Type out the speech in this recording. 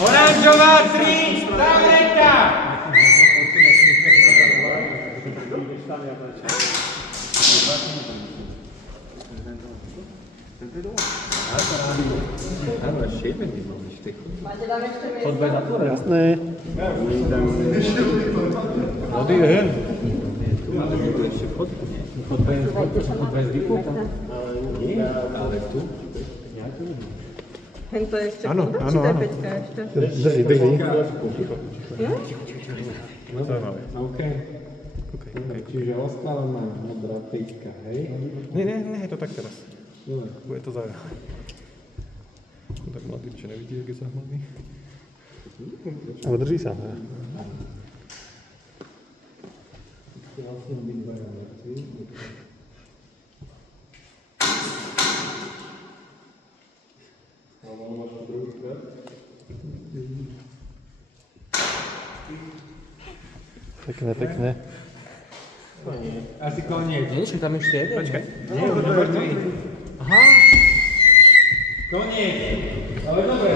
Oranžová 3, zavretá! Áno, šieme nemáš techu. Máte tam ešte miesto? Chodba je zatvorená. Jasné. Vody je hen. Ale je tu ešte vchod. Chodba je z vypúta. Nie, ale tu. Hento je ešte Áno, voda, áno, či to je áno. Peťka ešte? Drží. No zaujímavé. OK. Čiže ostala nám modrá tyčka, hej? Nie, je to tak teraz. Dobre. Bude to zaujímavé. Tak mladý, že nevidí, jak je zahmladný. Ale drží sa, ne? Vlastne obidvaja veci. Ale máš to druhý krát? Pekné. Asi koniec. Nie, že tam ešte jeden. Počkaj. Nie, už je mŕtvý. Aha! Koniec! Ale dobre,